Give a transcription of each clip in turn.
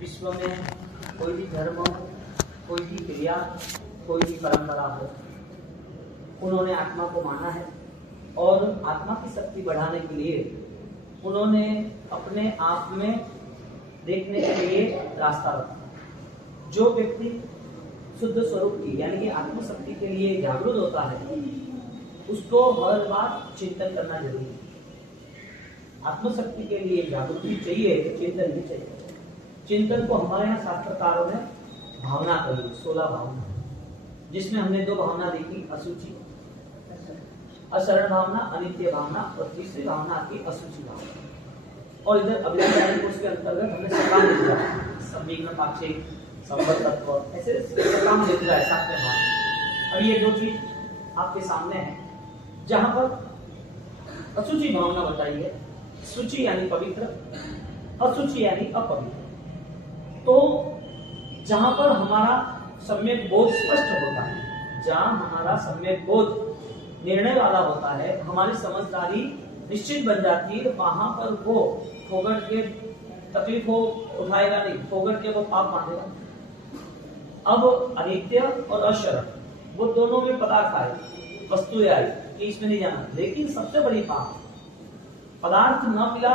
विश्व में कोई भी धर्म हो, कोई भी क्रिया, कोई भी परंपरा हो, उन्होंने आत्मा को माना है और आत्मा की शक्ति बढ़ाने के लिए उन्होंने अपने आप में देखने के लिए रास्ता रखा। जो व्यक्ति शुद्ध स्वरूप की यानी कि आत्मशक्ति के लिए जागरूक होता है, उसको हर बार चिंतन करना जरूरी है। आत्मशक्ति के लिए जागृति चाहिए, चिंतन भी चाहिए। चिंतन को हमारे यहाँ शास्त्रकारों ने भावना कही, 16 भावना, जिसमें हमने 2 भावना देखी, अशुचि, असरण भावना, अनित्य भावना, और तीसरी भावना आती अशुचि भावना। और इधर अगले कोर्स के अंतर्गत हमने सकाम देखा, संविघ्न पाक्षिक, संबद्ध तत्व, ऐसे सकाम देख रहा है 7वें भावना। अब ये 2 चीज आपके सामने है, जहां पर अशुचि भावना बताई है, शुचि यानी पवित्र, अशुचि यानी अपवित्र। तो जहां पर हमारा सम्यक बोध स्पष्ट होता है, जहां हमारा सम्यक बोध निर्णय वाला होता है, हमारी समझदारी निश्चित बन जाती है, वहां पर वो फोगट के तकलीफ को उठाएगा नहीं, फोगट के वो पाप मानेगा। अब अनित्य और अशरण, वो दोनों में पदार्थ आए, वस्तुएं आई कि इसमें नहीं जाना। लेकिन सबसे बड़ी पाप, पदार्थ न मिला,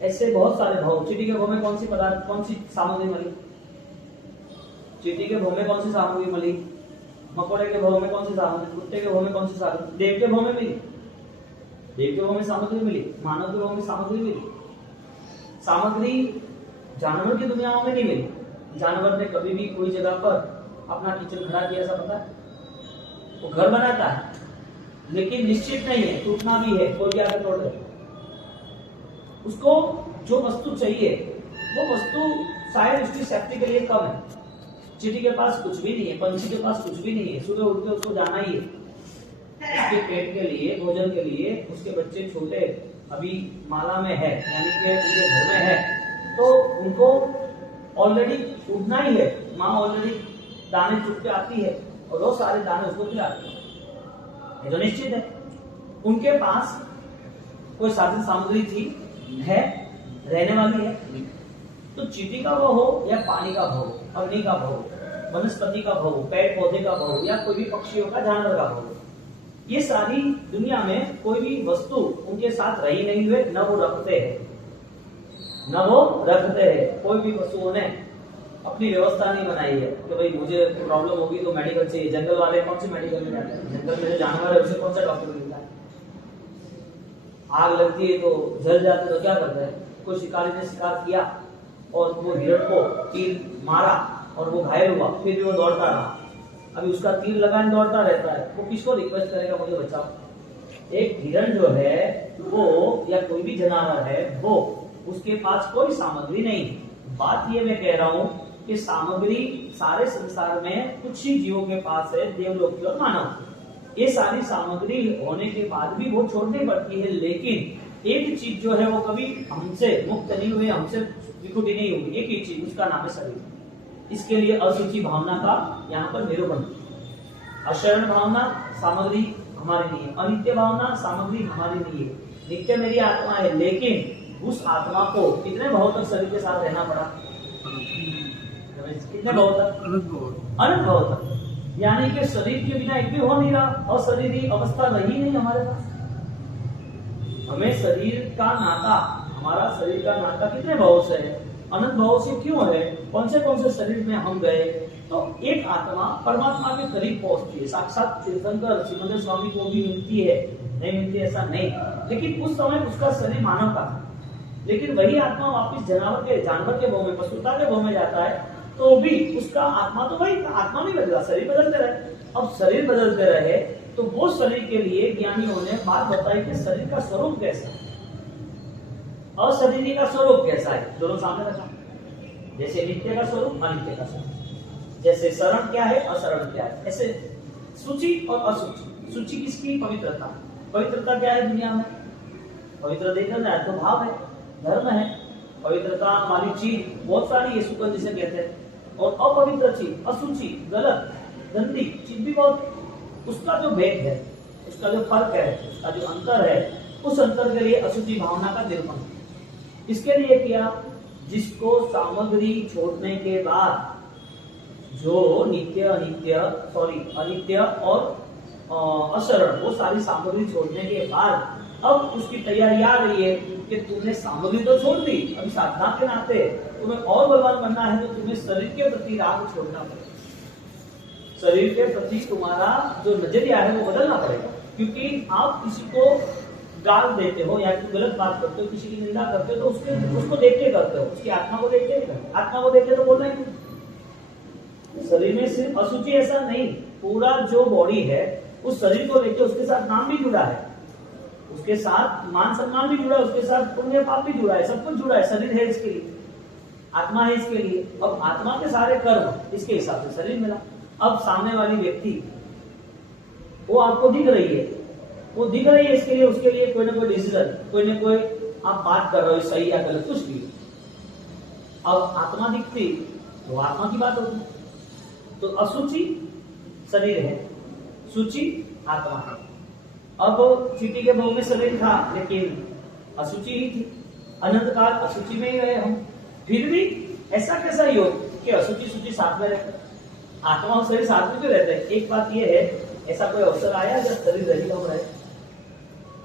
ऐसे बहुत सारे भाव। चींटी के भाव में कौन सी पदार्थ, कौन सी सामग्री मिली? चींटी के भाव में कौन सी सामग्री मिली? मकोड़े के भाव में कौन सी सामग्री? कुत्ते के भाव में कौन सी सामग्री? देव के भाव में मिली, देव के भाव में सामग्री मिली, मानव के भाव में सामग्री मिली। सामग्री जानवर की दुनिया में नहीं मिली। जानवर ने कभी भी कोई जगह पर अपना किचन खड़ा किया, ऐसा पता है? वो घर बनाता है, लेकिन निश्चित नहीं है, टूटना भी है, कोई भी आकर तोड़ दे। उसको जो वस्तु चाहिए, वो वस्तु शायद उसकी सेफ्टी के लिए कम है। चींटी के पास कुछ भी नहीं है, पंछी के पास कुछ भी नहीं है, सुबह उठ के उसको जाना ही है उसके पेट के लिए, भोजन के लिए। उसके बच्चे छोटे अभी माला में है, यानी कि उनके घर में है, तो उनको ऑलरेडी उठना ही है। माँ ऑलरेडी दाने चुग के आती है और वो सारे दाने उसको खिलाती है, ये तो निश्चित है। उनके पास कोई साधन सामग्री थी, है, रहने वाली है। तो चींटी का भाव हो या पानी का भाव, अग्नि का भाव, वनस्पति का भाव, पेड़ पौधे का भाव, या कोई भी पक्षियों का, जानवर का भाव, ये सारी दुनिया में कोई भी वस्तु उनके साथ रही नहीं हुए, न वो रखते हैं, न वो रखते हैं। कोई भी वस्तुओं ने अपनी व्यवस्था नहीं बनाई है कि भाई मुझे प्रॉब्लम होगी तो मेडिकल चाहिए। जंगल वाले कौन से मेडिकल में जाते हैं? जंगल में जो जानवर है उसे कौन सा डॉक्टर मिलता है? आग लगती है तो जल जाते तो क्या करते हैं? कोई शिकारी ने शिकार किया और वो हिरण को तीर मारा और वो घायल हुआ, फिर भी वो दौड़ता रहा। अभी उसका तीर लगाने दौड़ता रहता है, वो किसको रिक्वेस्ट करेगा मुझे बचाओ? एक हिरण जो है वो, या कोई भी जानवर है वो, उसके पास कोई सामग्री नहीं। बात ये मैं कह रहा हूँ कि सामग्री सारे संसार में कुछ ही जीवों के पास है, देवलोक की और मानव। ये सारी सामग्री होने के बाद भी वो छोड़नी पड़ती है। लेकिन एक चीज जो है वो कभी हमसे मुक्त नहीं हुई, हमसे विखुटी नहीं हुई, एक ही चीज, उसका नाम है शरीर। इसके लिए अशुचि भावना का यहाँ पर निरूपण। अशरण भावना सामग्री हमारी नहीं है, अनित्य भावना सामग्री हमारी नहीं है, नित्य मेरी आत्मा है। लेकिन उस आत्मा को कितने भाव तक शरीर के साथ रहना पड़ा? कितने भाव तक? अनंत भाव तक। यानी कि शरीर के बिना एक भी हो नहीं रहा, और शरीरी अवस्था रही नहीं हमारे पास। हमें शरीर का नाता, हमारा शरीर का नाता कितने भाव से है? अनंत भाव से क्यों है? कौन से शरीर में हम गए? तो एक आत्मा परमात्मा के करीब पहुंचती है। साक्षात तीर्थंकर सिमंदर स्वामी को भी मिलती है, नहीं मिलती ऐसा नहीं, लेकिन उस समय उसका शरीर मानव का था। लेकिन वही आत्मा वापिस जानवर के भाव में, पशुता के भाव में जाता है, तो भी उसका आत्मा तो वही, आत्मा नहीं बदला, शरीर बदलते रहे। अब शरीर बदलते रहे तो वो शरीर के लिए ज्ञानियों ने बात बताई कि शरीर का स्वरूप कैसा है, अशरीरी का स्वरूप कैसा है, दोनों सामने रखा। जैसे नित्य का स्वरूप, अनित्य का स्वरूप, जैसे शरण क्या है, अशरण क्या है, ऐसे सूची और असूची। सूची किसकी? पवित्रता। पवित्रता क्या है दुनिया में? पवित्र देखा जाए तो भाव है, धर्म है। पवित्रता वाली चीज बहुत सारी है, सुगंध जिसे कहते हैं, और अपवित्र चीज, असूची, गलत, गंदी चीज भी बहुत। उसका जो भेद है, उसका जो फर्क है, उसका जो अंतर है, उस अंतर के लिए अशुचि भावना का निरूपण। इसके लिए किया जिसको सामग्री छोड़ने के बाद जो नित्य अनित्य और अशरण वो सारी सामग्री छोड़ने के बाद अब उसकी तैयारी आ रही है कि तुमने सामग्री तो छोड़ दी, अभी साधना के नाते तुम्हें और बलवान बनना है तो तुम्हें शरीर के प्रति राग छोड़ना पड़ेगा। शरीर के प्रति तुम्हारा जो नजरिया है वो बदलना पड़ेगा, क्योंकि आप किसी को गाल देते हो या गलत बात करते हो, किसी की निंदा करते हो तो उसको देख के करते हो, उसकी आत्मा को देख के नहीं करते। आत्मा को देख के तो बोलना ही नहीं। शरीर में सिर्फ अशुचि ऐसा नहीं, पूरा जो बॉडी है उस शरीर को लेकर उसके साथ नाम भी जुड़ा है, उसके साथ मान सम्मान भी जुड़ा है, उसके साथ पुण्य पाप भी जुड़ा है, सब कुछ जुड़ा है। शरीर है इसके लिए, आत्मा है इसके लिए। अब आत्मा के सारे कर्म इसके हिसाब से शरीर मिला। अब सामने वाली व्यक्ति वो आपको दिख रही है, वो दिख रही है इसके लिए, उसके लिए कोई ना कोई डिसीजन, कोई ना कोई आप बात कर रहे हो सही या गलत कुछ भी। अब आत्मा दिखती तो आत्मा की बात होती। तो अशुचि शरीर है, शुचि आत्मा है। अब चींटी के मुंह में शरीर था लेकिन अशुचि ही थी, अनंत काल अशुचि में ही रहे हम। फिर भी ऐसा कैसा योग कि अशुचि शुचि साथ में रहते, आत्मा और शरीर साथ में क्यों रहते हैं? एक बात यह है, ऐसा कोई अवसर आया जब शरीर रही हम रहे,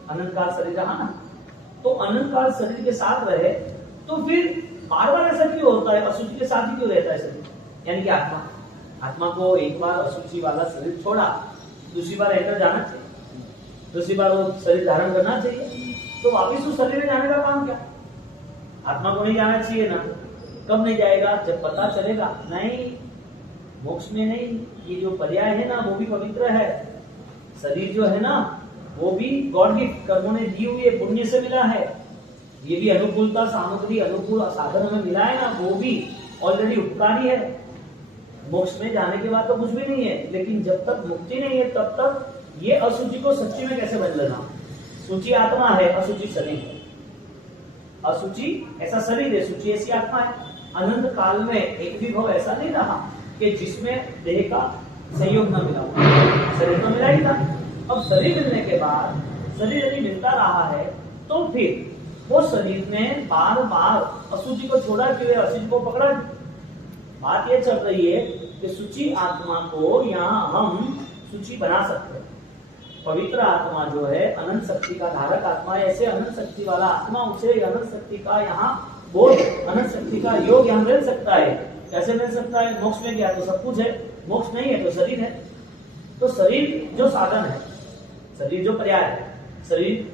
अनंत काल शरीर रहा ना, तो अनंत काल शरीर के साथ रहे तो फिर बार बार ऐसा क्यों होता है? अशुचि के साथ ही क्यों रहता है शरीर? यानी कि आत्मा को एक बार अशुचि वाला शरीर छोड़ा, दूसरी बार एंटर जाना चाहिए, दूसरी बार वो शरीर धारण करना चाहिए, तो वापिस उस शरीर में जाने का काम क्या? आत्मा को नहीं जाना चाहिए ना? कब नहीं जाएगा? जब पता चलेगा नहीं मोक्ष में नहीं, ये जो पर्याय है ना वो भी पवित्र है, शरीर जो है ना वो भी गॉड गिफ्ट कर्मों ने दी हुई है, पुण्य से मिला है, ये भी अनुकूलता सामग्री अनुकूल साधन हमें मिला है ना, वो भी ऑलरेडी उपकारी है। मोक्ष में जाने के बाद तो कुछ भी नहीं है, लेकिन जब तक मुक्ति नहीं है तब तक ये अशुचि को सच्ची में कैसे बदलना? शुचि आत्मा है, अशुचि शरीर है। अशुचि ऐसा शरीर है, शुचि ऐसी आत्मा है। अनंत काल में एक भी भाव ऐसा नहीं रहा कि जिसमें देह का संयोग न मिला, शरीर तो मिला ही था। अब शरीर मिलने के बाद शरीर यदि मिलता रहा है तो फिर वो शरीर में बार बार अशुचि को छोड़ा कि अशुचि को पकड़ा। बात ये चल रही है कि शुचि आत्मा को यहाँ हम शुचि बना सकते हैं। पवित्र आत्मा जो है अनंत शक्ति का धारक आत्मा है, ऐसे अनंत शक्ति वाला आत्मा उसे अनंत शक्ति का यहाँ बोध, अनंत शक्ति का योग यहाँ मिल सकता है। कैसे मिल सकता है? मोक्ष में गया तो सब कुछ है, मोक्ष नहीं है तो शरीर है। तो शरीर जो साधन है, शरीर जो पर्याय है, शरीर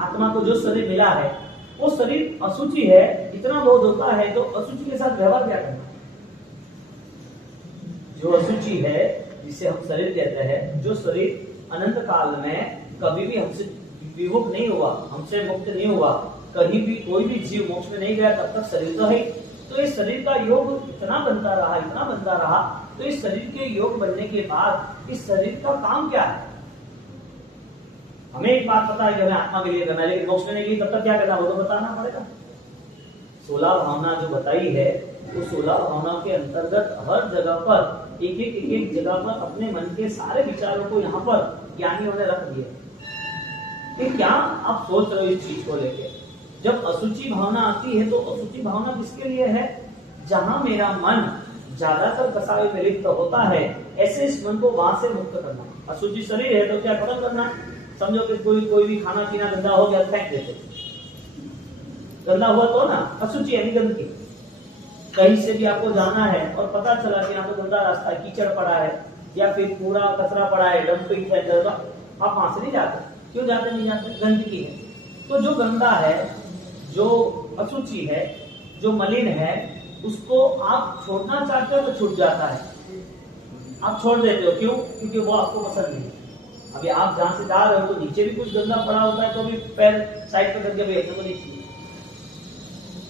आत्मा को जो शरीर मिला है वो शरीर अशुचि है, इतना बोध होता है तो अशुचि के साथ व्यवहार क्या करना? जो अशुचि है जिसे हम शरीर कहते हैं, जो शरीर अनंत काल में कभी भी हमसे विमुक्त नहीं हुआ, हमसे मुक्त नहीं हुआ, कहीं भी कोई भी जीव मोक्ष में नहीं गया, तब तक शरीर तो है। तो इस शरीर का योग इतना बनता रहा, इतना बनता रहा, तो इस शरीर के योग बनने के बाद इस शरीर का काम क्या है? हमें एक बात पता है कि हमें आत्मा के लिए करना है, लेकिन मोक्ष में नहीं गई तब तक क्या करना वो तो बताना पड़ेगा। 16 भावना जो बताई है वो 16 भावना के अंतर्गत हर जगह पर एक जगह पर अपने मन के सारे विचारों को यहाँ पर ज्ञानियों ने रख दिए कि क्या आप सोच रहे हो इस चीज को लेके। जब अशुचि भावना आती है तो अशुचि भावना किसके लिए है? जहां मेरा मन ज्यादातर कसावे में लिप्त होता है, ऐसे इस मन को वहां से मुक्त करना। अशुचि शरीर है तो क्या खत्म करना? समझो कि कोई भी खाना पीना गंदा हो गया फेंक देते, गंदा हुआ तो ना, अशुचि यानी गंदगी। कहीं से भी आपको जाना है और पता चला कि यहाँ तो गंदा रास्ता, कीचड़ पड़ा है या फिर पूरा कचरा पड़ा है, डंपिंग है, आप वहां से नहीं जाते। क्यों जाते नहीं जाते? गंदगी है। तो जो गंदा है, जो अशुचि है, जो मलिन है, उसको आप छोड़ना चाहते हो तो छूट जाता है, आप छोड़ देते हो। क्यों? क्योंकि वो आपको पसंद नहीं। अभी आप जहां से जा रहे हो तो नीचे भी कुछ गंदा पड़ा होता है तो भी पैर साइड पर करके भेजने को नहीं चाहिए।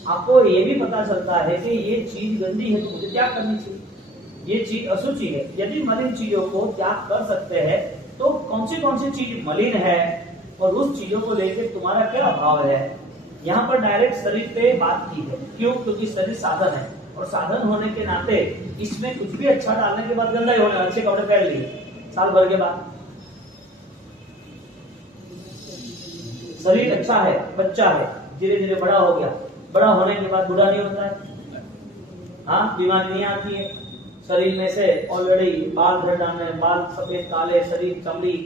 आपको ये भी पता चलता है कि ये चीज गंदी है तो मुझे त्याग करनी चाहिए, ये चीज अशुचि है। यदि मलिन चीजों को त्याग कर सकते हैं तो कौन सी चीज मलिन है और उस चीजों को लेकर तुम्हारा क्या भाव है? यहाँ पर डायरेक्ट शरीर पे बात की है। क्यों? क्योंकि शरीर साधन है और साधन होने के नाते इसमें कुछ भी अच्छा डालने के बाद गंदा ही होने, अच्छे कपड़े पहन लिए साल भर के बाद, शरीर अच्छा है, बच्चा है, धीरे धीरे बड़ा हो गया, बड़ा होने के बाद बूढ़ा नहीं होता है, हाँ, बीमारी नहीं आती है, शरीर में से ऑलरेडी बाल झड़ जाने, बाल सफेद काले, शरीर चमड़ी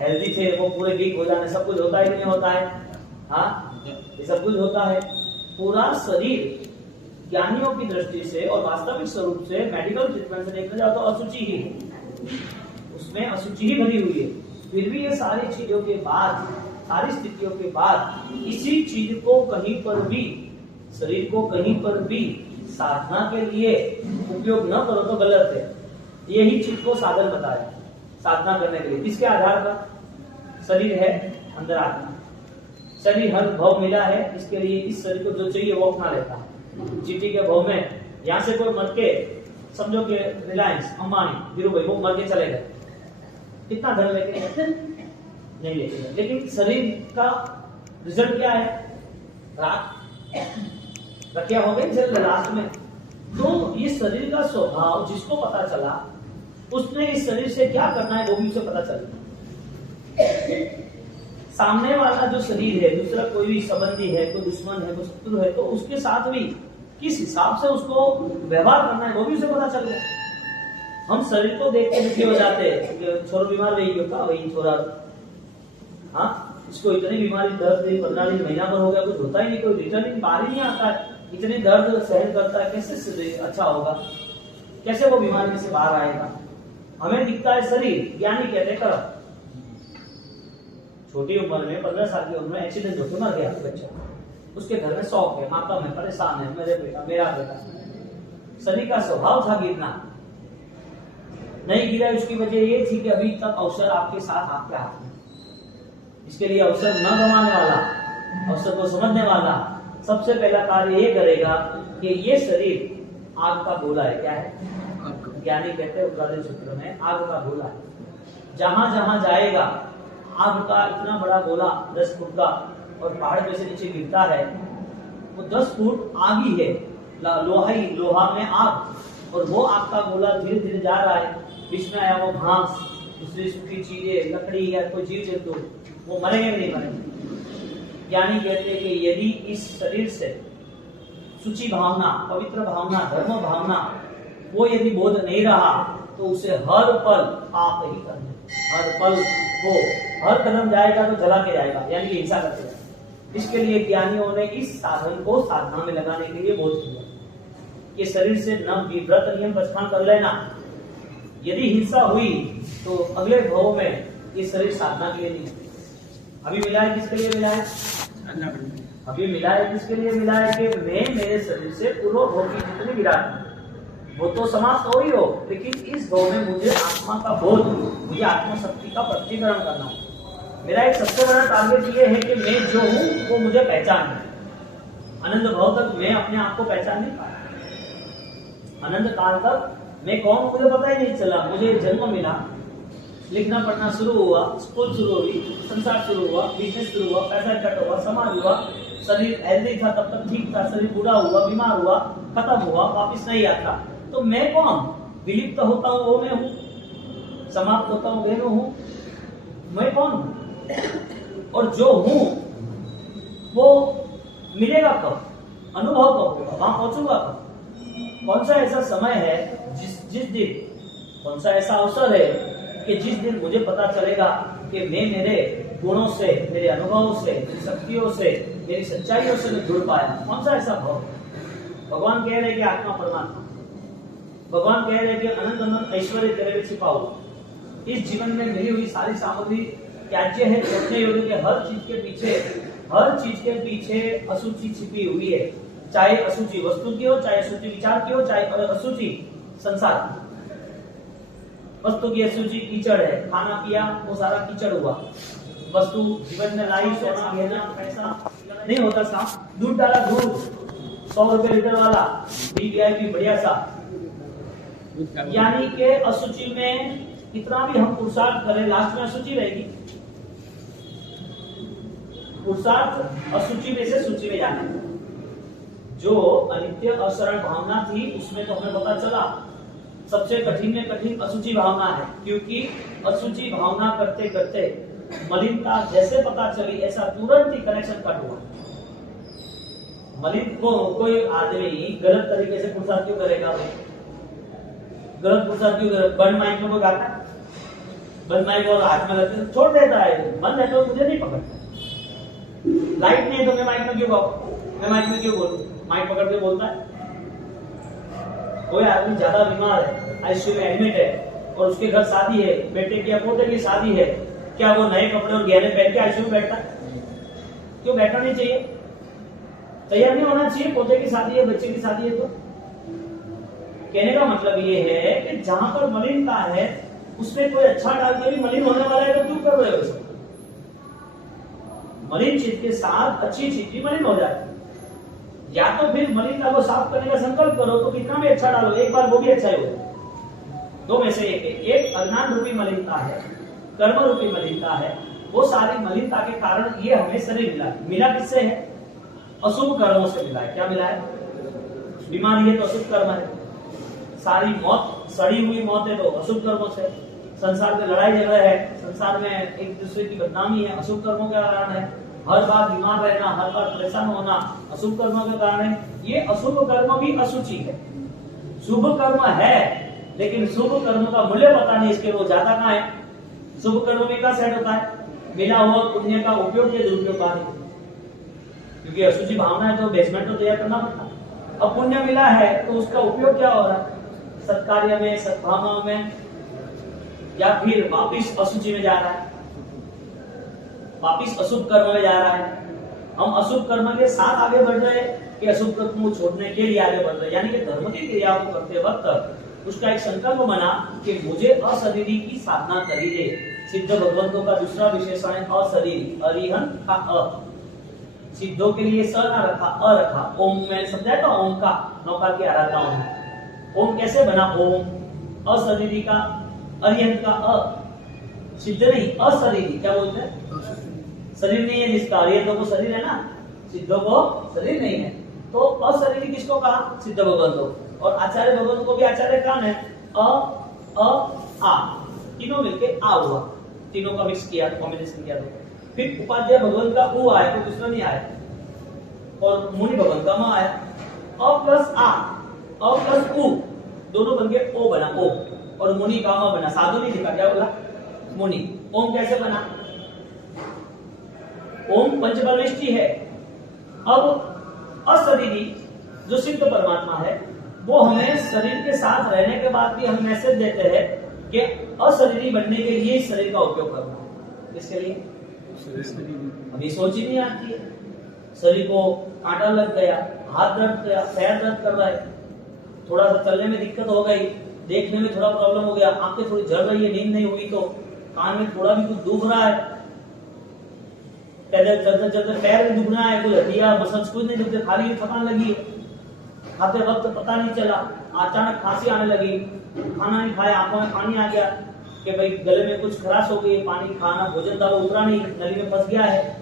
हेल्दी थे वो पूरे वीक हो जाने, सब कुछ होता है कि नहीं होता है, हाँ, ये सब कुछ होता है। पूरा शरीर ज्ञानियों की दृष्टि से और वास्तविक स्वरूप से मेडिकल ट्रीटमेंट से देखने जाओ तो अशुचि ही है, उसमें अशुचि ही भरी हुई है। फिर भी ये सारी चीजों के बाद, सारी स्थितियों के बाद इसी चीज को कहीं पर भी, शरीर को कहीं पर भी साधना के लिए उपयोग न करो तो गलत है। यही चीज को साधन बताया साधना करने के लिए। किसके आधार पर? शरीर है, अंदर आत्मा, शरीर हर भाव मिला है, इसके लिए इस शरीर को जो चाहिए वो अपना लेता है। चीटी के भाव में यहाँ से कोई मर के, समझो कि रिलायंस अंबानी धीरू भाई वो मर के चले गए, कितना धन लेके नहीं लेके गए, लेकिन शरीर का रिजल्ट क्या है? रात रखिया हो गई जल लास्ट में। तो ये शरीर का स्वभाव जिसको पता चला, उसने इस शरीर से क्या करना है वो भी उसे पता चला। सामने वाला जो शरीर है, दूसरा कोई भी संबंधी है, कोई दुश्मन है, कोई शत्रु है, तो उसके साथ भी किस हिसाब से उसको व्यवहार करना है वो भी उसे पता चल गया। हम शरीर को देख के दुखी हो जाते हैं, छोरा बीमार रही क्यों, वही छोरा, हाँ, इसको इतनी बीमारी 10 दिन 15 दिन महीना भर हो गया, कुछ होता ही नहीं, कोई रिटर्न ही बाहर ही नहीं आता है, इतने दर्द सहन करता है, कैसे अच्छा होगा, कैसे वो बीमारी में से बाहर आएगा? हमें दिखता है शरीर, ज्ञानी कहते हैं कर्म। छोटी उम्र में 15 साल की उम्र में एक्सीडेंट होकर मर गया बच्चा, उसके घर में शौक है, माता में परेशान है, मेरे बेटा, मेरा बेटा। शरीर का स्वभाव था गिरना, नहीं गिरा, उसकी वजह ये थी कि अभी तक अवसर आपके साथ, आपके हाथ में। इसके लिए अवसर न गंवाने वाला, अवसर को समझने वाला सबसे पहला कार्य ये करेगा कि ये शरीर आग का गोला है। क्या है? ज्ञानी कहते हैं उत्तराधि सूत्र में, आग का गोला है। जहां जहां जाएगा आग का इतना बड़ा गोला 10 फुट का, और पहाड़ पे से नीचे गिरता है, वो 10 फुट आग ही है, लोहा में आग, और वो आग का गोला धीरे धीरे जा रहा है। बीच में आया वो घास, दूसरी सूखी चीजें, लकड़ी या कोई जीव जंतु, वो मरेंगे नहीं मरेंगे। ज्ञानी कहते हैं कि यदि इस शरीर से शुचि भावना, पवित्र भावना, धर्म भावना वो यदि बोध नहीं रहा तो उसे हर पल पाप ही करना, हर पल वो हर कदम जाएगा तो जला के जाएगा, यानी हिंसा करते जाएगा। इसके लिए ज्ञानियों ने इस साधन को साधना में लगाने के लिए बोध किया कि शरीर से न व्रत नियम प्रस्थान कर लेना, यदि हिंसा हुई तो अगले भाव में ये शरीर साधना के लिए नहीं। अभी मिला है किसके लिए मिला है? अभी मिला है किसके लिए मिला है? कि मैं मेरे शरीर से पूर्व भोग की जितनी विराट वो तो समाप्त हो ही हो, लेकिन इस भाव में मुझे आत्मा का बोध, मुझे आत्मा शक्ति का प्रत्यीकरण करना है। मेरा एक सबसे बड़ा टारगेट ये है कि मैं जो हूँ वो मुझे पहचान है। अनंत भाव तक मैं अपने आप को पहचान नहीं पाया, अनंत काल तक मैं कौन मुझे पता ही नहीं चला। मुझे जन्म मिला, लिखना पढ़ना शुरू हुआ, स्कूल शुरू हुई, संसार शुरू हुआ, बिजनेस शुरू हुआ, पैसा इकट्ठा हुआ, समाज हुआ, शरीर हेल्दी था तब तक ठीक था, शरीर बूढ़ा हुआ, बीमार हुआ, खत्म हुआ, वापिस नहीं आता। तो मैं कौन? विलिप्त होता हूँ वो मैं हूँ, समाप्त होता हूँ वो हूँ, मैं कौन हूँ? और जो हूँ वो मिलेगा कब? अनुभव कब होगा? वहां पहुंचूंगा कब? कौन सा ऐसा समय है जिस दिन, कौन सा ऐसा अवसर है कि जिस दिन मुझे पता चलेगा कि मैं मेरे गुणों से, मेरे अनुभवों से, मेरी शक्तियों से, मेरी सच्चाइयों से मैं जुड़ पाया? कौन सा ऐसा भाव? भगवान कह रहे कि आत्मा परमात्मा, भगवान कह रहे कि अनंत अनंत ऐश्वर्य तेरे में छिपा हुआ। इस जीवन में मिली हुई सारी सामग्री त्याज्य है, छोड़ने योग्य के हर चीज के पीछे अशुचि छिपी हुई है। चाहे अशुचि वस्तु की हो, चाहे अशुचि विचार की हो, चाहे अशुचि संसार की। वस्तु की अशुचि कीचड़ है, खाना पिया वो सारा कीचड़ हुआ। वस्तु जीवन में लाई, सोना गहना पैसा नहीं होता सा, दूध डाला, दूध 100 रुपए लीटर वाला VIP बढ़िया सा। यानी कि अशुचि में कितना भी हम पुरुषार्थ करें, लास्ट में अशुचि रहेगी। पुरुषार्थ अशुचि में से सूची में जाने, जो अनित्य अशरण भावना थी उसमें तो हमें पता चला सबसे कठिन में कठिन अशुचि भावना है, क्योंकि अशुचि भावना करते करते मलिनता जैसे पता चली ऐसा तुरंत ही कनेक्शन कट हुआ। मलिन को कोई आदमी गलत तरीके से पुरसाद क्यों करेगा भाई? गलत पुरसाद क्यों करेगा? बंद माइक में कोई गाता है, बंद माइक और हाथ में लगते छोड़ देता है, बंद है तो मुझे नहीं पकड़ता। लाइट नहीं है तो मैं माइक में क्यों गाऊं? मैं माइक में क्यों बोलूं? माइक पकड़ के बोलता है। कोई आदमी ज्यादा बीमार है, आईसीयू में एडमिट है और उसके घर शादी है, बेटे की या पोते की शादी है, क्या वो नए कपड़े और गहने पहन के आईसीयू में बैठता है? क्यों बैठना नहीं चाहिए? तैयार नहीं होना चाहिए? पोते की शादी है, बच्चे की शादी है तो। कहने का मतलब ये है कि जहां पर मलिनता है उसमें कोई अच्छा डाल के भी मलिन होने वाला है तो क्यों कर रहे हो? मलिन चीज के साथ अच्छी चीज भी मलिन हो जाती है। या तो फिर मलिनता को साफ करने का संकल्प करो तो कितना भी अच्छा डालो, एक बार वो भी अच्छा ही होगा। दो में से एक अज्ञान रूपी मलिनता है, कर्म रूपी मलिनता है। वो सारी मलिनता के कारण ये हमें शरीर मिला किससे है? अशुभ कर्मों से मिला है। क्या मिला है? बीमारी है तो अशुभ कर्म है, सारी मौत सड़ी हुई मौत है तो अशुभ कर्मों से, संसार में लड़ाई झगड़ा है, संसार में एक दूसरे की बदनामी है, अशुभ कर्मों के कारण है, हर बार बीमार रहना, हर बार परेशान होना अशुभ कर्मों के कारण है। ये अशुभ कर्म भी अशुचि है। शुभ कर्म है लेकिन शुभ कर्म का मूल्य पता नहीं इसके, वो ज्यादा कहाँ है? शुभ कर्म में क्या सेट होता है? मिला हुआ पुण्य का उपयोग के दुरुपयोग का, क्योंकि अशुचि भावना है तो बेसमेंट तो तैयार करना पड़ता। अब पुण्य मिला है तो उसका उपयोग क्या हो रहा है? सत्कार्य में, सद्भावना में, या फिर वापिस अशुचि में जा रहा है, वापिस अशुभ कर्म में जा रहा है। हम अशुभ कर्म के साथ आगे बढ़ रहे हैं कि अशुभ कर्म को छोड़ने के लिए आगे बढ़ रहे हैं। यानी कि धर्म की क्रियाओं को करते वक्त उसका एक संकल्प बना कि मुझे अशरीरी की साधना करी दे। सिद्ध भगवंतों का दूसरा विशेषण है अशरीरी, अरिहंत का अ। सिद्धों के लिए स ना रखा, अ रखा। ओम मैंने समझाया था, ओम का नौका की आराधना ओम। ओम कैसे बना? ओम अशरीरी का, अरिहंत का अ, सिद्ध नहीं अशरीरी। क्या बोलते हैं? शरीर नहीं है जिसका, अरिहंतों को शरीर है ना, सिद्धों को शरीर नहीं है। तो अशरीरी किसको कहा? सिद्ध भगवंतों। और आचार्य भगवंत को भी आचार्य कौन है? अ आ, तीनों मिलके आ हुआ, तीनों का मिक्स किया, कॉम्बिनेशन किया। तो फिर उपाध्याय भगवंत का उ आया तो दूसरा नहीं आया, और मुनि भगवंत का म आया। अ प्लस आ, अ प्लस उ दोनों बन के ओ बना, ओ, और मुनि का म बना। साधु नहीं लिखा, क्या बोला? मुनि। ओम कैसे बना? ओम पंचबलनिष्ठी है। अब अशरीरी जो सिद्ध परमात्मा है वो हमें शरीर के साथ रहने के बाद भी हमें मैसेज देते हैं कि अशरीरी बनने के लिए इस शरीर का उपयोग करना है। किसके लिए? अभी सोच ही नहीं आती है। शरीर को कांटा लग गया, हाथ दर्द गया, पैर दर्द कर रहा है, थोड़ा सा चलने में दिक्कत हो गई, देखने में थोड़ा प्रॉब्लम हो गया, आंखें थोड़ी जल रही है, नींद नहीं हुई तो कान में थोड़ा भी कुछ दुख रहा है, चलते चलते पैर भी दुखना है, कुछ हड्डियां मसल्स कुछ नहीं दुखते, खाली थकान लगी, खाते वक्त पता नहीं चला, अचानक खांसी आने लगी, खाना नहीं खाया, आंखों में पानी आ गया कि भाई गले में कुछ खराश हो गई, पानी खाना भोजन था वो उतरा नहीं, नली में फंस गया है।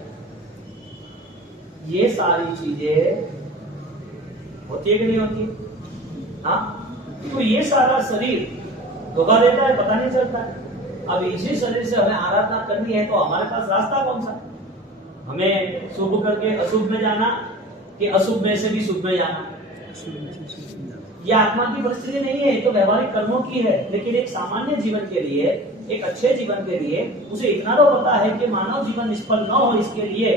ये सारी चीजें होती है कि नहीं होती? हाँ, तो ये सारा शरीर धोखा देता है, पता नहीं चलता है। अब इसी शरीर से हमें आराधना करनी है तो हमारे पास रास्ता कौन सा? हमें शुभ करके अशुभ में जाना कि अशुभ में से भी शुभ में जाना? ये आत्मा की परिस्थिति नहीं है, तो व्यवहारिक कर्मों की है। लेकिन एक सामान्य जीवन के लिए, एक अच्छे जीवन के लिए उसे इतना तो पता है कि मानव जीवन निष्फल न हो, इसके लिए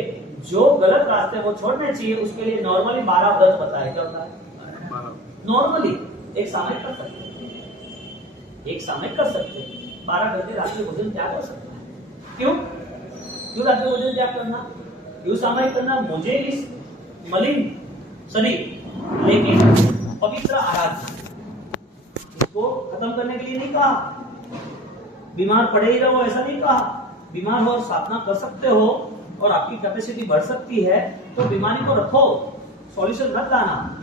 जो गलत रास्ते वो छोड़ने चाहिए। उसके लिए नॉर्मली 12 व्रत पता है। क्या होता है? नॉर्मली एक सामयिक कर सकते हैं, एक सामयिक कर सकते हैं। 12 घंटे रात्रि भोजन त्याग हो सकता है। क्यों रात्रि भोजन त्याग करना, क्यों सामयिक करना? मुझे इस मलिन शरीर लेकिन पवित्र आराधना, इसको खत्म करने के लिए नहीं कहा। बीमार पड़े ही रहो ऐसा नहीं कहा। बीमार हो और साधना कर सकते हो और आपकी कैपेसिटी बढ़ सकती है तो बीमारी को रखो, सॉल्यूशन रख लाना।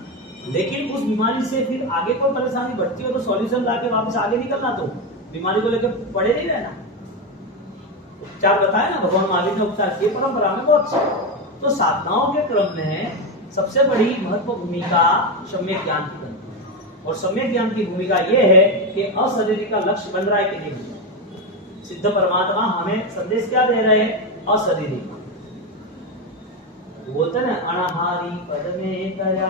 लेकिन उस बीमारी से फिर आगे कोई परेशानी बढ़ती हो तो सॉल्यूशन लाके वापस आगे निकलना। तो बीमारी को लेकर पड़े नहीं रहना। उपचार बताया ना भगवान महावीर ने, उपचार की परंपरा में बहुत अच्छा। तो साधनाओं के क्रम में सबसे बड़ी महत्व भूमिका सम्यक ज्ञान की बनती है। और सम्यक ज्ञान की भूमिका यह है कि अशरीरी का लक्ष्य बन रहा है कि नहीं। सिद्ध परमात्मा हमें संदेश क्या दे रहे हैं? अशरीरी। बोलते ना, अनहारी पद में दया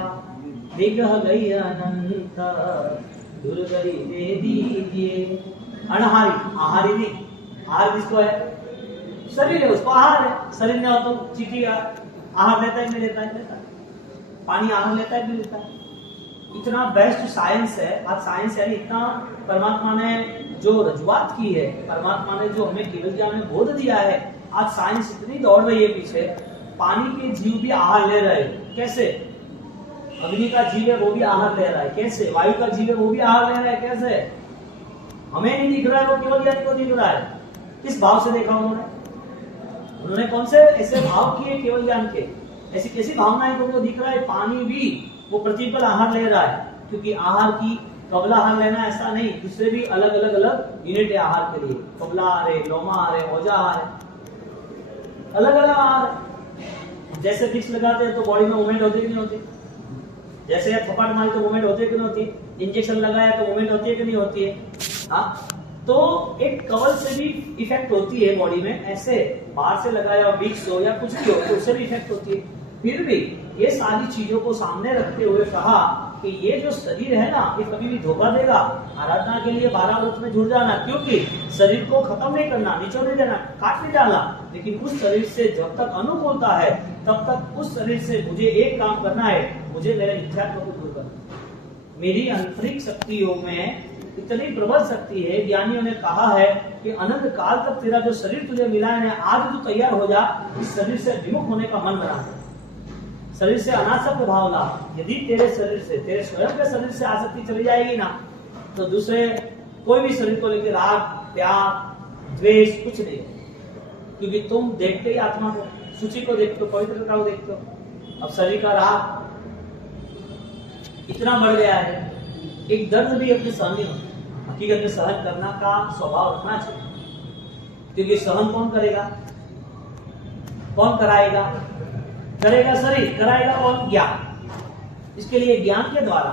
विग्रह गई अनंत दुर्गति दे दीजिए। अनहारी, आहारी नहीं, आहार किसको है? शरीर है, उसको आहार है। शरीर में हो तो चीटी आहार लेता है, नहीं लेता है? लेता है। पानी आहार लेता है, नहीं लेता है? इतना बेस्ट साइंस है। आज साइंस यानी इतना परमात्मा ने जो रजुआत की है, परमात्मा ने जो हमें केवल ज्ञान में बोध दिया है, आज साइंस इतनी दौड़ रही है पीछे। पानी के जीव भी आहार ले रहे हैं, कैसे? अग्नि का जीव है वो भी आहार ले रहा है, कैसे? वायु का जीव है वो भी आहार ले रहा है, कैसे? हमें नहीं दिख रहा है, वो केवल ज्ञानी को दिख रहा है। किस भाव से देखा उन्होंने कौन से ऐसे भाव किए केवल ज्ञान के? ऐसी कैसी भावनाएं को दिख रहा है? पानी भी वो प्रतिपल आहार ले रहा है, क्योंकि आहार की कबला आहार लेना ऐसा नहीं, दूसरे भी अलग अलग यूनिट है आहार के लिए। कबला आहार है, लोमा आहार है, ओजा आहार है, अलग अलग आहार। जैसे फिक्स लगाते हैं तो बॉडी में मूवमेंट होती कि नहीं होती? जैसे थप्पड़ मारी तो मूवमेंट होती है कि नहीं होती? इंजेक्शन लगाया तो मूवमेंट होती है कि नहीं होती है? हाँ, तो एक कवल से भी इफेक्ट होती है बॉडी में। ऐसे बाहर से लगाया विक्स हो या कुछ भी हो तो उससे भी इफेक्ट होती है। फिर भी ये सारी चीजों को सामने रखते हुए कहा कि ये जो शरीर है ना, ये कभी भी धोखा देगा। आराधना के लिए 12 व्रत में जुड़ जाना, क्योंकि शरीर को खत्म नहीं करना, निचोड़ नहीं देना, काट नहीं डालना, लेकिन उस शरीर से जब तक अनुकूलता है तब तक उस शरीर से मुझे एक काम करना है, मुझे मेरे मिथ्यात्व को दूर करना। मेरी आंतरिक शक्तियों में इतनी प्रबल शक्ति है, ज्ञानियों ने कहा है कि अनंत काल तक तेरा जो शरीर तुझे मिला है, आज तू तैयार हो जा, इस शरीर से विमुख होने का मन बना, शरीर से अनासक्त भाव ला। यदि तेरे शरीर से, तेरे स्वयं के शरीर से आसक्ति चली जाएगी ना, तो दूसरे कोई भी शरीर को लेकर राग, प्यार, द्वेष कुछ नहीं, क्योंकि तुम देखते ही आत्मा को, सूची को देखते हो, पवित्रता को देखते हो। अब शरीर का राग इतना बढ़ गया है, एक दर्द भी अपने सहन नहीं होता। हकीकत में सहन करना का स्वभाव रखना चाहिए, क्योंकि सहन कौन करेगा? कौन कराएगा? करेगा शरीर, कराएगा कौन? ज्ञान। इसके लिए ज्ञान के द्वारा,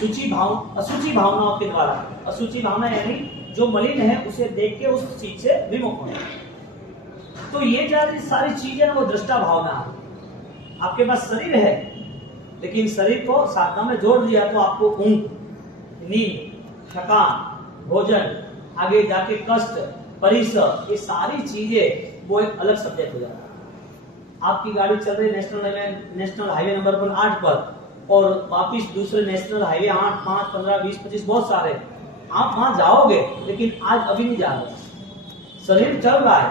सूची भाव, असूची भावनाओं के द्वारा, असूची भावना यानी जो मलिन है उसे देख के उस चीज से विमुख होना। तो ये सारी चीजें ना वो दृष्टा भावना है। आपके पास शरीर है, लेकिन शरीर को साधना में जोड़ दिया तो आपको ऊंघ, नींद, थकान, भोजन, आगे जाके कष्ट, परिश्रम, ये सारी चीजें वो एक अलग सब्जेक्ट हो जाता है। आपकी गाड़ी चल रही नेशनल हाईवे नंबर 8 पर, और वापिस दूसरे नेशनल हाईवे 8, 5, 15, 20, 25 बहुत सारे, आप वहां जाओगे, लेकिन आज अभी नहीं जा रहे। शरीर चल रहा है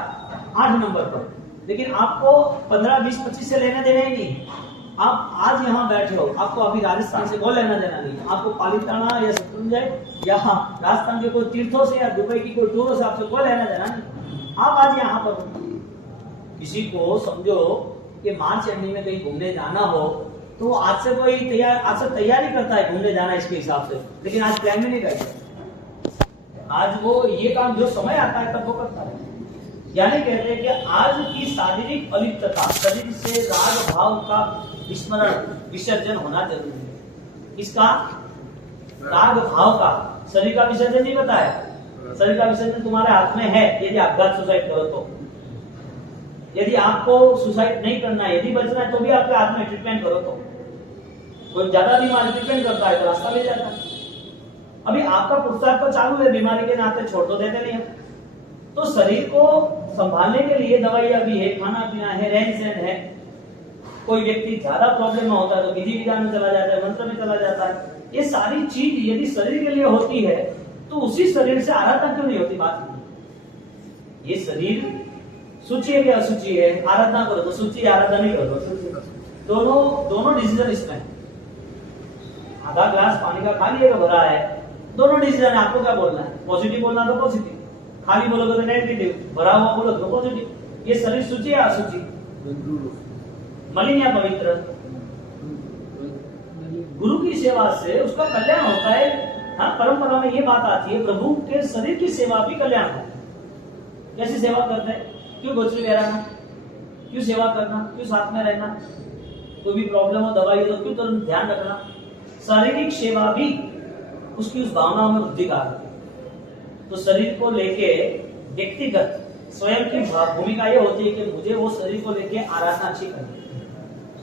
8 नंबर पर, लेकिन आपको 15, 20, 25 से लेना देना ही नहीं। आप आज यहाँ बैठे हो, आपको अभी राजस्थान से कोई लेना देना नहीं। आपको पालिताना या शत्रुंजय या राजस्थान के कोई तीर्थों से या दुबई की कोई टूरों से आपसे कोई लेना देना नहीं। आप आज यहाँ पर हो। किसी को समझो कि मार्च एंडिंग में कहीं घूमने जाना हो, तो आज से कोई आज से तैयारी करता है घूमने जाना इसके हिसाब से, लेकिन आज प्लान में नहीं करता। आज वो ये काम जो समय आता है तब वो करता है। यानी कहते हैं कि आज की शारीरिक अलिप्तता, शरीर से राग भाव का विस्मरण, विसर्जन होना जरूरी है। इसका राग भाव का, शरीर का विसर्जन नहीं बताया। शरीर का विसर्जन तुम्हारे हाथ में है, यदि आपघात सुसाइड करो तो। यदि आपको सुसाइड नहीं करना है, यदि बचना है, तो भी आपके हाथ में, ट्रीटमेंट करो तो। कोई ज्यादा बीमारी ट्रीटमेंट करता है तो रास्ता मिल जाता है। अभी आपका पुरुषार्थ तो चालू है, बीमारी के नाते छोड़ तो देते नहीं है। तो शरीर को संभालने के लिए दवाइयां भी है, खाना पीना है, रहन सहन है। कोई व्यक्ति ज्यादा प्रॉब्लम में होता है तो विधि विधान में चला जाता है, मंत्र में चला जाता है। ये सारी चीज यदि शरीर के लिए होती है तो उसी शरीर से आराधना क्यों नहीं होती? बात ये शरीर सूची है या असूची है? आराधना करो तो सूची, आराधना नहीं करो तो दोनों डिसीजन इसमें। आधा ग्लास पानी का खाली है तो भरा है, दोनों डिसीजन। आपको क्या बोलना है? पॉजिटिव बोलना तो पॉजिटिव, खाली बोलोगे तो नेगेटिव, भरा हुआ बोलो तो पॉजिटिव। ये शरीर सूची या असूची, मलिन या पवित्र? गुरु की सेवा से उसका कल्याण होता है। हाँ, परंपरा में ये बात आती है, प्रभु के शरीर की सेवा भी कल्याण है। कैसी सेवा करते हैं? क्यों गोचरी बहराना, क्यों सेवा करना, क्यों साथ में रहना, कोई भी प्रॉब्लम हो, दवाई हो, क्यों तुरंत ध्यान रखना। शारीरिक सेवा भी उसकी उस भावना में वृद्धि का है। तो शरीर को लेके व्यक्तिगत स्वयं की भूमिका ये होती है कि मुझे वो शरीर को लेके आराधना अच्छी करनी है,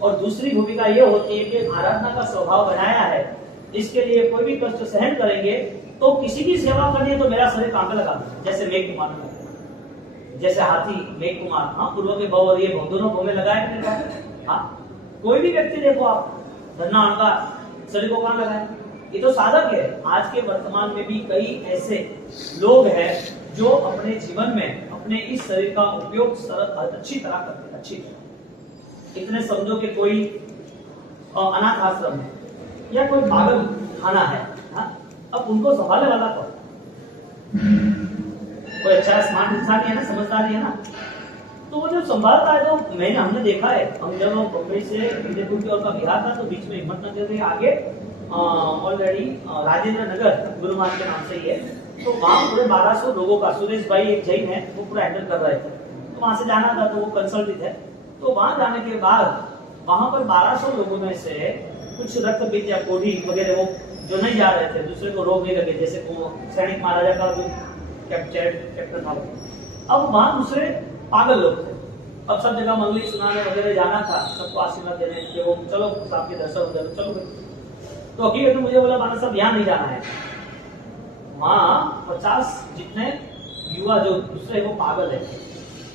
और दूसरी भूमिका ये होती है कि आराधना का स्वभाव बनाया है, इसके लिए कोई भी कष्ट सहन करेंगे तो किसी की सेवा करनी है तो मेरा शरीर काम पे लगा दो। जैसे मेघ कुमार में, जैसे हाथी मेघ कुमार, हाँ, पूर्व के भाव और ये भाव दोनों भाव में लगाए। हाँ, कोई भी व्यक्ति देखो आप, धरना अणका शरीर को कहाँ लगाए, ये तो साधक है। आज के वर्तमान में भी कई ऐसे लोग हैं जो अपने जीवन में अपने इस शरीर का उपयोग अच्छी तरह करते हैं, अच्छी तरह। इतने समझो कि कोई अनाथ आश्रम है या कोई पागल खाना है, हाँ? अब उनको संभालने वाला कौन? कोई अच्छा स्मार्ट इंसान है ना, समझदार है ना, तो वो जब संभालता है तो हमने देखा है, हम जब बम्बई से विजयपुर की ओर का बिहार था तो बीच में हिम्मतनगर के आगे ऑलरेडी राजेंद्र नगर गुरुमान के नाम से ही है, तो वहाँ पूरे 1200 लोगों का, सुरेश भाई एक जैन है वो पूरा हैंडल कर रहे थे, तो वहां से जाना था, तो वो कंसल्टेंट है। तो वहां जाने के बाद वहां पर 1200 लोगों में से कुछ रक्तपीत या कोढ़ी वगैरह वो जो नहीं जा रहे थे, दूसरे को रोग नहीं लगे, जैसे सैनिक महाराजा का जो कैप्टन था, अब वहां दूसरे पागल लोग थे। अब सब जगह मंगली सुनाने वगैरह जाना था, सबको आशीर्वाद देने कि वो चलो आपके दर्शन हो जाए, चलो। तो हकीकत में मुझे बोला माना साहब यहाँ नहीं जाना है, वहाँ 50 जितने युवा जो दूसरे वो पागल है,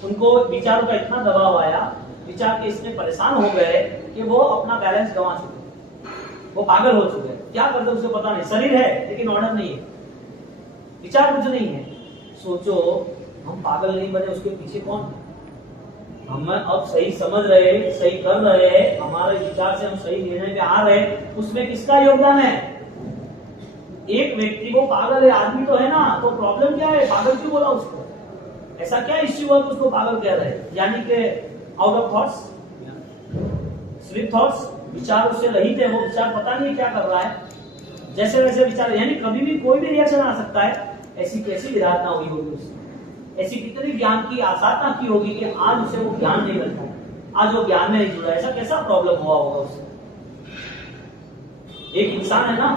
उनको विचारों का इतना दबाव आया, विचार के इसमें परेशान हो गए कि वो अपना बैलेंस गंवा चुके, वो पागल हो चुके। क्या करते उसको पता नहीं, शरीर है लेकिन ऑर्डर नहीं है, विचार कुछ नहीं है। सोचो हम पागल नहीं बने, उसके पीछे कौन है? हम अब सही समझ रहे, सही कर रहे हैं, हमारे विचार से हम सही निर्णय पे आ रहे, उसमें किसका योगदान है? एक व्यक्ति को पागल है, आदमी तो है ना, तो प्रॉब्लम क्या है? पागल क्यों बोला उसको? ऐसा क्या इश्यू हुआ कि उसको पागल कह रहे हैं? यानी कि out of thoughts, sleep thoughts, विचार उससे रहित है, वो विचार पता नहीं क्या कर रहा है, जैसे वैसे विचार, यानी कभी भी कोई भी रिएक्शन आ सकता है। ऐसी कैसी विधारणा हुई होगी उससे, ऐसी कितनी ज्ञान की आसाधना की होगी कि आज उसे वो ज्ञान नहीं मिलता, आज वो ज्ञान में नहीं जुड़ा, ऐसा कैसा प्रॉब्लम हुआ होगा उससे? एक इंसान है ना,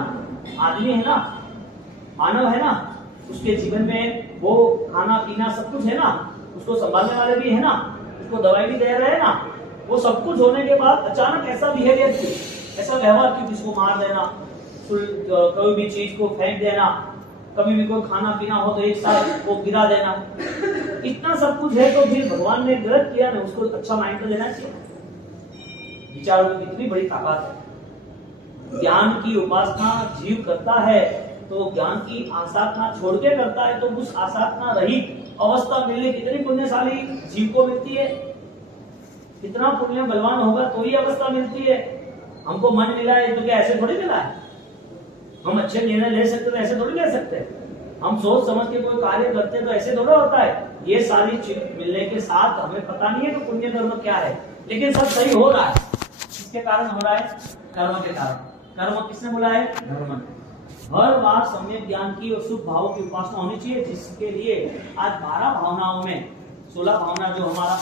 आदमी है ना, मानव है ना, उसके जीवन में वो खाना पीना सब कुछ है ना, उसको संभालने वाले भी है ना, उसको दवाई भी दे रहे हैं ना, वो सब कुछ होने के बाद अचानक ऐसा बिहेवियर क्यों, ऐसा व्यवहार क्यों? किसको मार देना, कोई भी चीज को फेंक देना, कभी भी कोई खाना पीना हो तो एक साथ वो गिरा देना, इतना सब कुछ है तो फिर भगवान ने गलत किया ना, उसको अच्छा माइंड तो देना चाहिए। विचारों की कितनी बड़ी ताकत है। ज्ञान की उपासना जीव करता है तो ज्ञान की आसाधना छोड़ के करता है, तो उस आसाधना रहित अवस्था मिलने कितनी पुण्यशाली जीव को मिलती है। कितना पुण्य बलवान होगा तो ही अवस्था मिलती है। हमको मन मिला है तो क्या ऐसे थोड़ी मिला है? हम अच्छे निर्णय ले सकते तो ऐसे थोड़ी ले सकते हैं। हम सोच समझ के कोई कार्य करते हैं तो ऐसे थोड़ा होता है। ये सारी चीज मिलने के साथ हमें पता नहीं है कि पुण्य कर्म क्या है, लेकिन सब सही हो रहा है। किसके कारण हो रहा है? कर्म के कारण। कर्म किसने बोला है? धर्म ने। हर बार सम्यक ज्ञान की और शुभ भावों की उपासना होनी चाहिए, जिसके लिए आज 12 भावनाओं में 16 भावना जो हमारा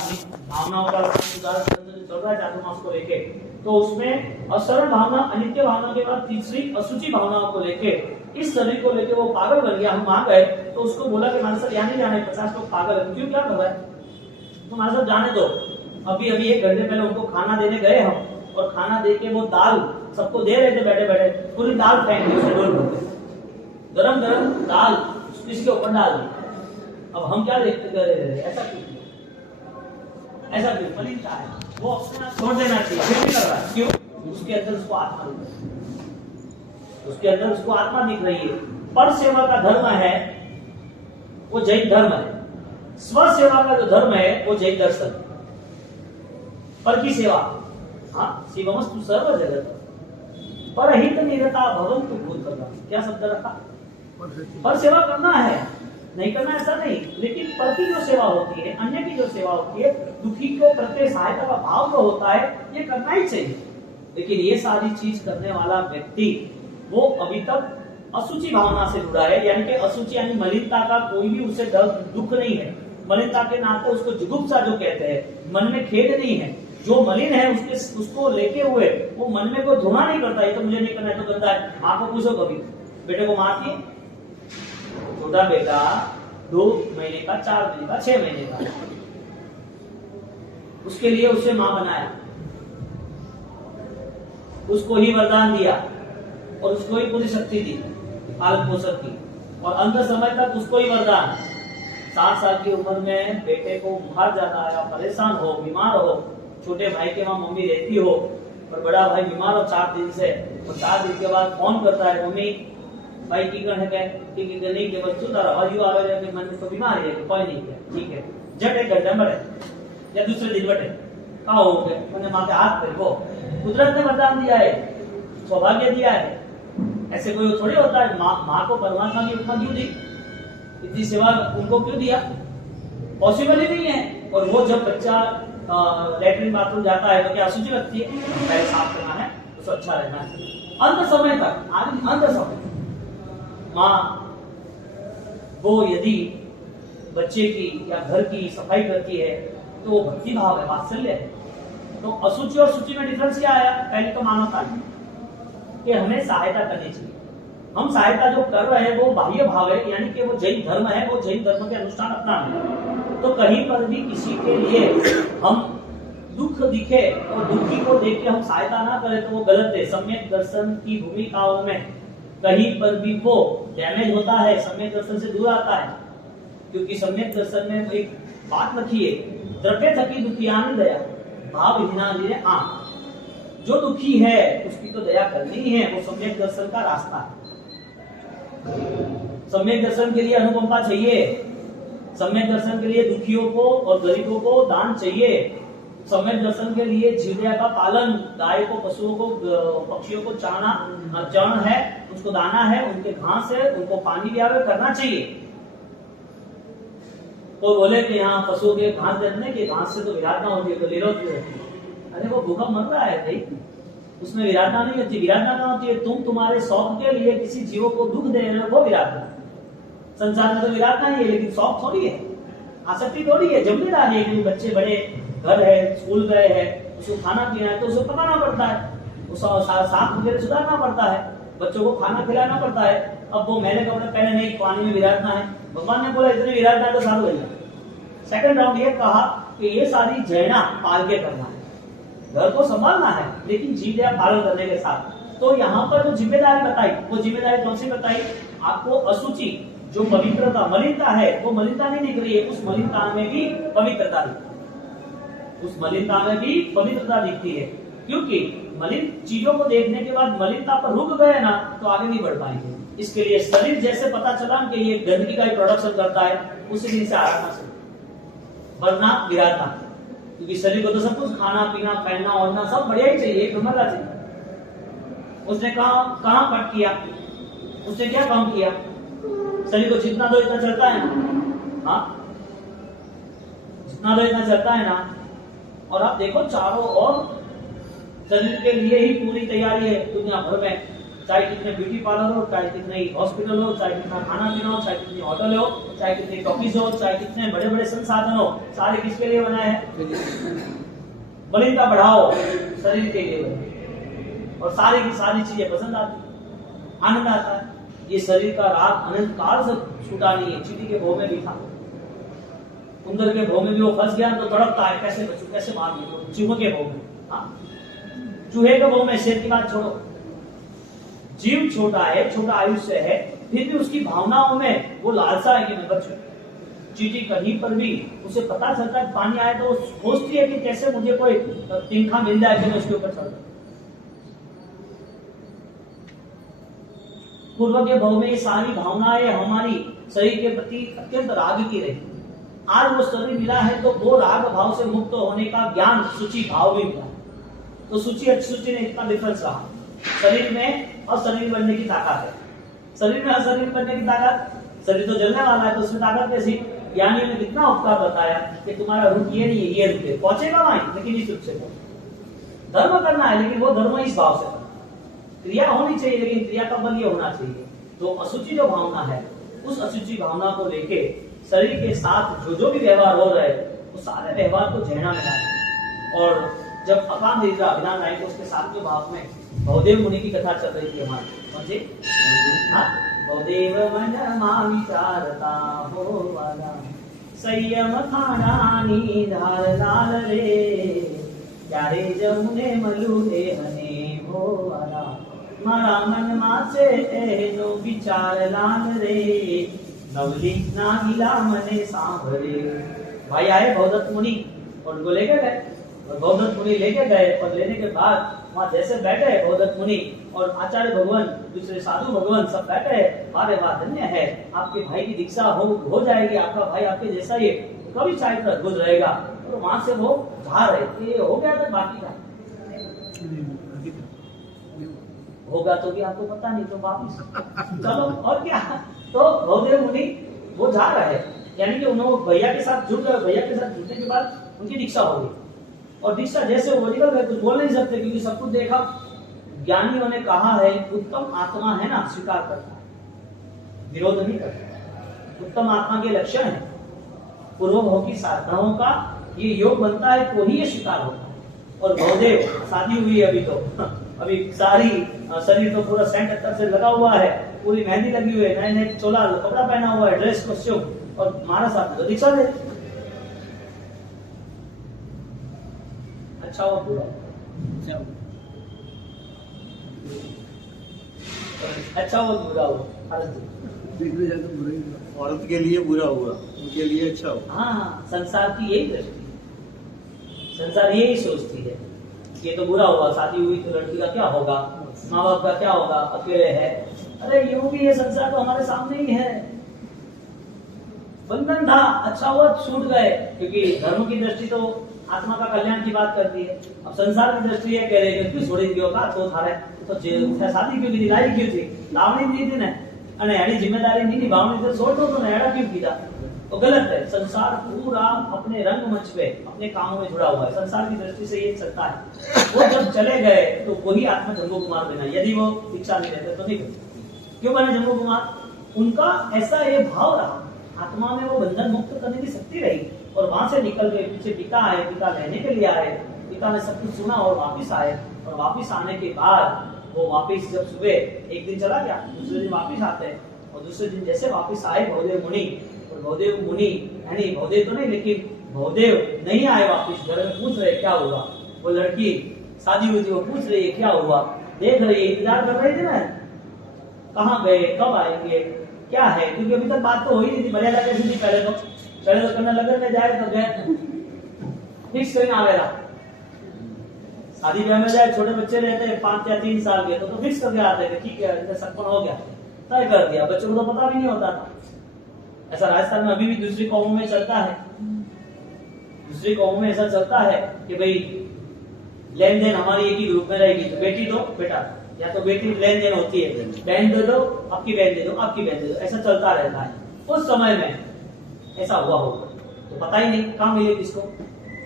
भावनाओं का चल रहा है चातुर्मास को लेके, तो उसमें असरण भावना, अनित्य भावना के बाद तीसरी अशुचि भावनाओं को लेके, इस शरीर को लेके वो पागल बन गया। हम वहां गए तो उसको बोला कि हमारे साथ यहाँ नहीं जाने, 50 लोग पागल है, क्यों क्या कर रहा है, तुम हमारे साथ जाने दो। अभी 1 घंटे पहले उनको खाना देने गए हम, और खाना दे के वो दाल सबको दे रहे थे, बैठे बैठे पूरी दाल फेंक दी, गरम गरम दाल किसी के ऊपर डाल दी। अब हम क्या देखते कर रहे, ऐसा क्यों, ऐसा क्यों? फलिता है वो, अपना छोड़ देना चाहिए, फिर भी कर रहा है, क्यों? उसके अंदर उसको आत्मा दिख रही है, उसके अंदर उसको आत्मा दिख रही है। पर सेवा का धर्म है वो जैन धर्म है, स्व सेवा का जो धर्म है वो जैन दर्शन। पर की सेवा, हाँ, शिवमस्तु सर्व जगत परहित निरता भवन्तु भूतला, क्या शब्द रखा? पर सेवा करना है, नहीं करना ऐसा नहीं, लेकिन पर की जो सेवा होती है, अन्य की जो सेवा होती है, दुखी को प्रत्येक सहायता का भाव जो होता है, ये करना ही चाहिए। लेकिन ये सारी चीज करने वाला व्यक्ति वो अभी तक अशुचि भावना से जुड़ा है, यानी कि अशुचि यानी मलिनता का कोई भी उसे दुख नहीं है। मलिनता के नाते उसको जुगुप्सा जो कहते हैं, मन में खेद नहीं है। जो मलिन है उसको लेके हुए वो मन में कोई धुना नहीं करता, ये तो मुझे नहीं करना है तो गंदा है। माँ को पूछो कभी बेटे को मारती है? छोटा बेटा 2 महीने का, 4 महीने का, 6 महीने का। उसके लिए उसे मां बनाया, उसको ही वरदान दिया और उसको ही पूरी शक्ति दी पालन पोषण की, और अंत समय तक उसको ही वरदान। 7 साल की उम्र में बेटे को बुखार ज्यादा आया, परेशान हो, बीमार हो, छोटे भाई के वहां मम्मी रहती हो और बड़ा भाई बीमार हो 4 दिन से, और 4 दिन के बाद फोन करता है, मम्मी भाई टीकन है क्या, टीकन नहीं के बच्चों तारा हजू आवे है कि मन तो बीमार है, कोई नहीं है, ठीक है, जब 1 घंटे मरे या दूसरे दिन बटे का हो गए, मैंने मां के हाथ पे वो कुदरत ने वरदान दिया है, सौभाग्य दिया है। ऐसे कोई थोड़ी होता है, माँ को परमात्मा की उपमा क्यों दी, इतनी सेवा उनको क्यों दिया, पॉसिबल ही नहीं है। और वो जब बच्चा लैट्रिन बाथरूम जाता है तो क्या अशुचि लगती है, पहले साफ करना है, उसको अच्छा रहना है, अंत समय तक, अंत समय माँ वो यदि बच्चे की या घर की सफाई करती है तो वो भक्ति भाव है, वात्सल्य है। तो अशुचि और शुचि में डिफरेंस क्या आया, पहले तो मानवता है कि हमें सहायता करनी चाहिए, हम सहायता जो कर रहे हैं वो बाह्य भाव है, यानी कि वो जैन धर्म है, वो जैन धर्म के अनुष्ठान अपना है। तो कहीं पर भी किसी के लिए हम दुख दिखे और दुखी को देख के हम सहायता ना करें तो वो गलत है। सम्यक दर्शन की भूमिकाओं में कहीं पर भी वो डैमेज होता है, सम्यक दर्शन से दूर आता है, क्योंकि सम्यक दर्शन में एक बात रखी है, द्रव्य थकी दुखियान दया भाव विधिना धीरे। हाँ, जो दुखी है उसकी तो दया करनी ही है, वो सम्यक दर्शन का रास्ता है। सम्यक दर्शन के लिए अनुकंपा चाहिए, सम्यक दर्शन के लिए दुखियों को और गरीबों को दान चाहिए, सम्यक दर्शन के लिए जीवया का पालन, गाय को, पशुओं को, पक्षियों को चरण है, उसको दाना है, उनके घास है, उनको पानी भी आवे करना चाहिए। तो बोले कि यहाँ पशुओं के घास देने के घास से तो विराधना होती है, तो ले लो क्यों रहती है, अरे वो भूखा मर रहा है भाई, उसमें विराधना नहीं होती। विराधना क्या होती है, तुम तुम्हारे शौक के लिए किसी जीवों को दुख दे रहे हो, वो विराधना। संसार में तो विराधना ही है, लेकिन शौक थोड़ी है, आसक्ति थोड़ी है, जमींदार है, लेकिन बच्चे बड़े घर है, स्कूल गए हैं, उसको खाना पीना है तो उसे पकाना पड़ता है, उसको साफ वगैरह सुधारना पड़ता है, बच्चों को खाना खिलाना पड़ता है। अब वो मैंने कपड़े पहने नहीं, पानी में विराधना है, भगवान ने बोला इतनी विराधना तो साधु भैया। सेकंड राउंड ये कहा कि ये सारी जैना पाल के करना है, घर को संभालना है, लेकिन जीवया पालन करने के साथ। तो यहाँ पर जो जिम्मेदारी बताई, वो जिम्मेदारी कौन सी बताई, आपको अशुचि जो पवित्रता मलिनता है, वो मलिनता नहीं दिख रही है, उस मलिनता में भी पवित्रता दिखती है, उस मलिनता में भी पवित्रता दिखती है। क्योंकि मलिन चीजों को देखने के बाद मलिनता पर रुक गए ना तो आगे नहीं बढ़ पाएंगे। इसके लिए शरीर जैसे पता चला कि ये गंदगी का प्रोडक्शन करता है, उसी दिन से आराधना से वरना विराधना, क्योंकि शरीर को तो सब कुछ खाना पीना पहनना ओढ़ना सब बढ़िया ही चाहिए, एक नंबर का चाहिए। उसने कहाँ कट किया, उसने क्या काम किया, शरीर को जितना दो इतना चलता है ना, हाँ जितना दो इतना चलता है ना। और आप देखो चारों ओर शरीर के लिए ही पूरी तैयारी है दुनिया भर में, चाहे कितने ब्यूटी पार्लर हो, चाहे कितने हॉस्पिटल हो, चाहे कितना खाना पीना हो, चाहे कितनी होटल हो, चाहे कितनी टॉकीज हो, चाहे कितने बड़े बड़े संसाधन हो, सारे किसके लिए बनाए हैं, मलिनता बढ़ाओ शरीर के लिए, और सारी की सारी चीजें पसंद आती, आनंद आता है। ये शरीर का राग अनंत काल से छूटा नहीं है, चीटी के भोग में भी था, उंदर के भोग में भी वो फंस गया तो तड़पता है, कैसे बचूं, कैसे मार लूं, चूहे के भोग में, हाँ चूहे के भोग में। शेर की बात छोड़ो, जीव छोटा है, छोटा आयुष्य है, फिर भी उसकी भावनाओं में वो लालसा है कि मैं बचूं। चींटी कहीं पर भी उसे पता चलता है पानी आए तो सोचती है कि कैसे मुझे कोई तिनका मिल जाए कि मैं उसके ऊपर चल। पूर्व के भाव में ये सारी भावनाएं हमारी शरीर के प्रति अत्यंत राग की रही। आज वो शरीर मिला है तो वो राग भाव से मुक्त होने का ज्ञान सूची भाव भी मिला। तो सूची अक्षुचि ने इतना डिफरेंस रहा। शरीर में और शरीर बनने की ताकत है, शरीर में अशरीर बनने की ताकत। शरीर तो जलने वाला है तो उसमें ताकत कैसी? ज्ञानी ने कितना उपकार बताया कि तुम्हारा रूप ये नहीं है, ये रूप है, पहुंचेगा वहीं, लेकिन इस रूप से धर्म करना है, लेकिन वो धर्म इस भाव से, क्रिया होनी चाहिए लेकिन क्रिया का बल ये होना चाहिए। तो अशुचि जो भावना है, उस अशुचि भावना को लेके शरीर के साथ जो भी व्यवहार हो रहे वो सारे व्यवहार को जहना में लाए। और जब अकाम निद्रा अभिधान लाए तो उसके साथ के भाव में भवदेव मुनि की कथा चल रही थी हमारी, समझे? हाँ बहुदेव मन मा विचारता हो वाला संयम खानानी धार लाल रे ત્યારે જમુને મળું દેહને હોવાલા મારા મનમાં છે એનો વિચાર લાલ રે नवलीत ना गिला मने सांभरे। भाई आए भवदत्त मुनि और उनको लेके गए और भवदत्त मुनि लेके गए और लेने के बाद वहां जैसे बैठे भवदत्त मुनि और आचार्य भगवान दूसरे साधु भगवान सब बैठे हैं। अरे वाह धन्य है आपके भाई की दीक्षा हो जाएगी, आपका भाई आपके जैसा ही कभी चाहे तो अद्भुत रहेगा। तो वहां से वो जा रहे ये हो गया था बाकी का होगा तो भी आपको पता नहीं तो वापिस चलो और क्या। तो भवदेव मुनि वो जा रहे हैं यानी कि उन्होंने भैया के साथ जुड़ गए। भैया के साथ जुड़ने के बाद उनकी दीक्षा हो गई और दीक्षा जैसे वो निकल गए कुछ बोल नहीं सकते क्योंकि सब कुछ देखा। ज्ञानियों ने कहा है उत्तम आत्मा है ना स्वीकार करता है, विरोध नहीं करता। उत्तम आत्मा के लक्षण है पूर्वभोग की साधनाओं का ये योग बनता है तो ही ये स्वीकार होता है। और भवदेव शादी हुई है अभी तो अभी सारी शरीर तो पूरा सेंट तक से लगा हुआ है, पूरी मेहंदी लगी हुई है, नए नए चोला कपड़ा पहना हुआ है, ड्रेस कॉस्ट्यूम और हमारा साथ तो दीक्षा दे। अच्छा हुआ पूरा अच्छा हुआ बुरा हुआ औरत के लिए बुरा हुआ उनके लिए अच्छा हुआ। हाँ संसार की यही दृष्टि, संसार यही सोचती है ये तो बुरा हुआ, शादी हुई तो लड़की का क्या होगा, माँ बाप का क्या होगा, अकेले है। अरे यूं भी ये संसार तो हमारे सामने ही है। बंधन था अच्छा हुआ छूट गए क्योंकि धर्म की दृष्टि तो आत्मा का कल्याण की बात करती है। अब संसार की दृष्टि ये कह रहे हैं क्यों छोड़ी दियो का तो थारे तो शादी क्यों की लाई क्यों थी लावणी दी थी ने અને એની जिम्मेदारी नहीं निभावनी तो छोड़ दो तो ने एड़ा क्यों किया तो गलत है। संसार पूरा अपने रंग मंच पे अपने कामों में जुड़ा हुआ है, संसार की दृष्टि से ये चलता है। वो जब चले गए तो वही आत्मा जम्बो कुमार बना, यदि वो इच्छा नहीं रहते तो नहीं करते। क्यों बने जम्बो कुमार? उनका ऐसा ये भाव रहा, आत्मा में वो बंधन मुक्त करने की शक्ति रही और वहां से निकल गए। पीछे पिता आए, पिता लेने के लिए आए, पिता ने सब कुछ सुना और वापिस आए। और वापिस आने के बाद वो वापिस जब सुबह एक दिन चला गया दूसरे दिन वापिस आते हैं और दूसरे दिन जैसे वापिस आए भवदेव मुनि और भवदेव मुनि यानी भवदेव तो नहीं लेकिन भवदेव नहीं आए वापिस, घर में पूछ रहे क्या हुआ। वो लड़की शादी हुई थी वो पूछ रही है क्या हुआ, देख रही है इंतजार कर रही थी ना कहाँ गए कब आएंगे क्या है, क्योंकि अभी तक बात तो हो ही नहीं थी। मर्यादा कैसी थी पहले तो करना लगन में जाए तो गए फिक्स कहीं आवेला शादी ब्याह में जाए, छोटे बच्चे रहते हैं 5 या 3 साल के तो फिक्स करके आते हैं ठीक है सपना हो गया तय कर दिया। बच्चों को तो पता भी नहीं होता था। ऐसा राजस्थान में अभी भी दूसरी कौमों में चलता है, दूसरी कौमों में ऐसा चलता है कि भाई लेन देन हमारी एक ही ग्रुप में रहेगी तो बेटी दो बेटा या तो बेटी लेन देन होती है, बहन दे दो आपकी बहन दे दो आपकी बहन दे दो, ऐसा चलता रहता है। उस समय में ऐसा हुआ होगा तो पता ही नहीं कहाँ मिले किसको।